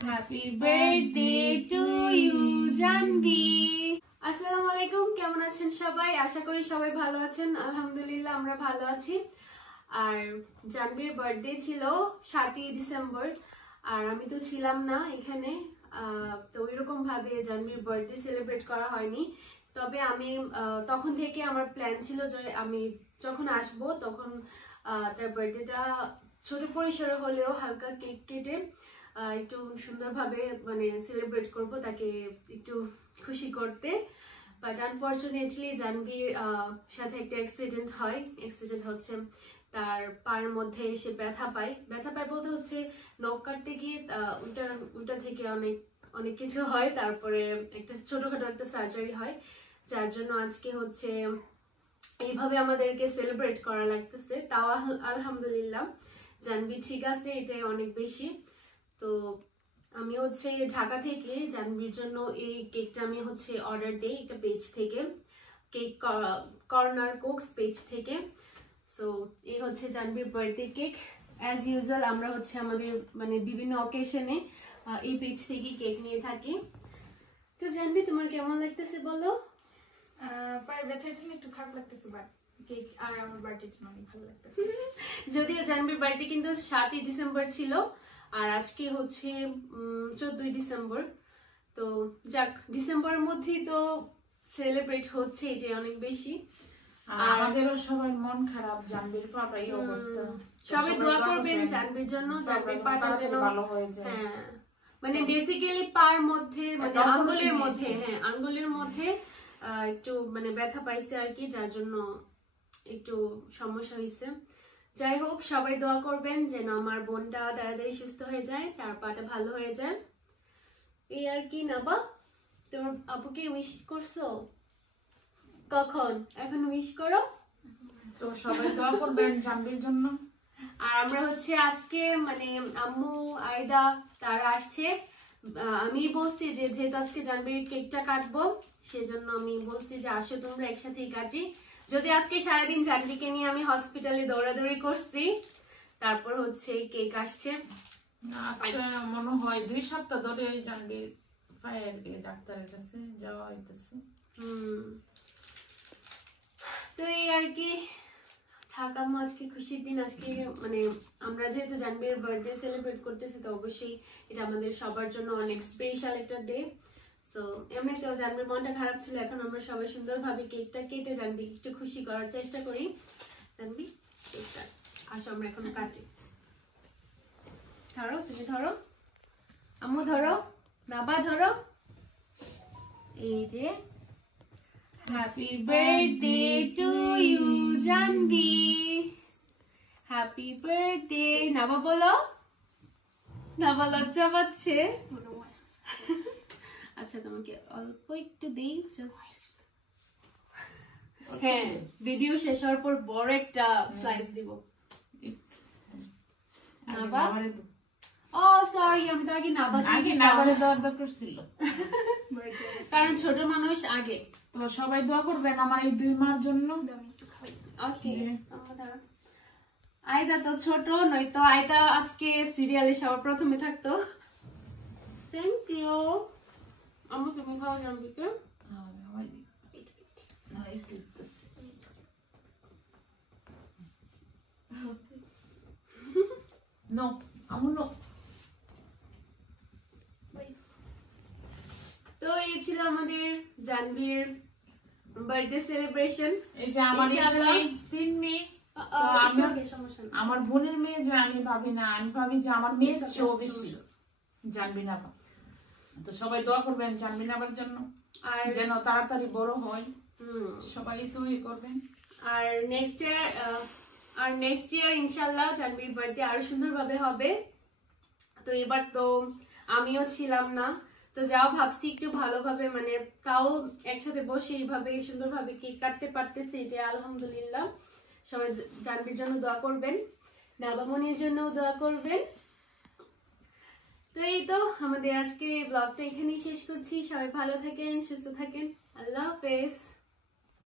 Happy birthday to you জানবি। আসসালামু আলাইকুম, কেমন আছেন সবাই? আশা করি সবাই ভালো আছেন। আলহামদুলিল্লাহ আমরা ভালো আছি। আর জানবির বার্থডে ছিল 7ই ডিসেম্বর, আর আমি তো ছিলাম না এখানে, তো ওইরকম ভাবে জানবির বার্থডে সেলিব্রেট করা হয়নি। তবে আমি তখন থেকে আমার প্ল্যান ছিল যে আমি যখন আসব তখন তার বার্থডেটা ছোট পরিসরে হলেও হালকা কেক কেটে একটু সুন্দরভাবে মানে সেলিব্রেট করব, তাকে একটু খুশি করতে। বাট আনফর্চুনেটলি জানভির সাথে একটা অ্যাক্সিডেন্ট হয়। অ্যাক্সিডেন্ট হচ্ছে তার পায়ের মধ্যে সে ব্যথা পায় বলতে হচ্ছে নখ কাটতে গিয়ে ওইটা থেকে অনেক কিছু হয়। তারপরে একটা ছোটখাটো একটা সার্জারি হয়, যার জন্য আজকে হচ্ছে এইভাবে আমাদেরকে সেলিব্রেট করা লাগতেছে। তাও আলহামদুলিল্লাহ জানবি ঠিক আছে, এটাই অনেক বেশি। তো আমি হচ্ছে ঢাকা থেকে জানবির জন্য এই কেকটা আমি হচ্ছে অর্ডার দিই একটা পেজ থেকে, কেক কর্নার কোকস পেজ থেকে। সো এই হচ্ছে জানবির বার্থডে কেক। অ্যাজ ইউজুয়াল আমরা হচ্ছে আমাদের মানে বিভিন্ন অকেশনে এই পেজ থেকে কেক নিয়ে থাকি। তো জানবি তোমার কেমন লাগতেছে বলো? পায়ের ব্যথার জন্য একটু খারাপ লাগতেছে, বাট কেক আর আমার বার্থডে জন্য অনেক ভালো লাগতেছে। যদিও জানবির বার্থডে কিন্তু 7ই ডিসেম্বর ছিল, আর আজকে হচ্ছে 14ই ডিসেম্বর। তো যাক, ডিসেম্বরের মধ্যেই তো সেলিব্রেট হচ্ছে, এটা অনেক বেশি। আর আমাদেরও সবার মন খারাপ, জানবির পাটা এই অবস্থা। সবাই দোয়া করবেন জানবির জন্য, জানবির পাটা যেন ভালো হয়ে যায়। হ্যাঁ, মানে বেসিক্যালি পায়ের মধ্যে মানে আঙ্গুলের মধ্যে, হ্যাঁ আঙ্গুলের মধ্যে একটু মানে ব্যথা পাইছে আর কি, যার জন্য একটু সমস্যা হয়েছে। যাই হোক, সবাই দোয়া করবেন যেন আমার বোনটা তাড়াতাড়ি সুস্থ হয়ে যায়, তার পাটা ভালো হয়ে যায়, এই আর কি। না বা তোমার আপুকে উইশ করছো কখন? এখন উইশ করো। তো সবাই দোয়া করবেন জানবির জন্য। আর আমরা হচ্ছে আজকে মানে আম্মু আয়দা তারা আসছে। আমি বলছি যে যেহেতু আজকে জানবির কেকটা কাটবো, সেজন্য আমি বলছি যে আসো তোমরা একসাথেই কাটি। যদি আজকে সারাদিন জানবিকে নিয়ে আমি হসপিটালে দৌড়াদৌড়ি করছি, তারপর হচ্ছে কেক আসছে। আজকে মনে হয় 2 সপ্তাহ ধরে জানবির পায়ের ডাক্তারের কাছে যাওয়া হইতেছে। তো এই আর কি, থাকাম আজকে খুশির দিন। আজকে মানে আমরা যেহেতু জানবির বার্থডে সেলিব্রেট করতেছি, তো অবশ্যই এটা আমাদের সবার জন্য অনেক স্পেশাল একটা ডে। সো এমনিতেও জানবির মনটা খারাপ ছিল, এখন আমরা সবাই সুন্দরভাবে কেকটা কেটে জানবি একটু খুশি করার চেষ্টা করি। জানবি কেকটা আসো আমরা এখন কাটি। ধরো, তুমি ধরো, আম্মু ধরো, বাবা ধরো। এই যে হ্যাপি বার্থডে টু ইউ জানবি, হ্যাপি বার্থডে। নাবা বলো, নাবা লজ্জা পাচ্ছে। আচ্ছা তোমাকে অল্প একটু দেই জাস্ট। হ্যাঁ, ভিডিও শেষ হওয়ার পর বড় একটা স্লাইস দিব। নাবা, ও সরি, আমি তো আগে নাবা দেওয়ার দরকার ছিল, কারণ ছোট মানুষ আগে। তো সবাই দোয়া করবেন আমার এই 2 মার জন্য। ওকে, আয়দা তো ছোট, নয়তো আয়দা আজকে সিরিয়ালে সবার প্রথমে থাকতো। থ্যাংক ইউ আম্মু, তুমি খাওয়া জানবিকে। নো আমু নো। তো এই ছিল আমাদের জানবির বার্থডে সেলিব্রেশন। এই যে আমার 3 মেয়ে, আমার বোনের মেয়ে যে আমি ভাবি না, আমি ভাবি যে আমার মেয়ে চেয়েও বেশি জানবি না। তো সবাই দোয়া করবেন জানবি নাবার জন্য, আর যেন তাড়াতাড়ি বড় হয়। সবাই তো করবেন। আর নেক্সট ইয়ার ইনশাআল্লাহ জানবির বার্থডে আরো সুন্দরভাবে হবে। তো এবার তো আমিও ছিলাম না, তো যাও ভাবছি একটু ভালোভাবে মানে তাও একসাথে বসে এইভাবে সুন্দরভাবে কেক কাটতে পারতেছি, এটা আলহামদুলিল্লাহ। সবাই জানবির জন্য দোয়া করবেন, নাবামনির জন্য দোয়া করবেন। তো এই তো আমাদের আজকে ব্লগটা এখানেই শেষ করছি। সবাই ভালো থাকেন, সুস্থ থাকেন, আল্লাহ হাফেজ।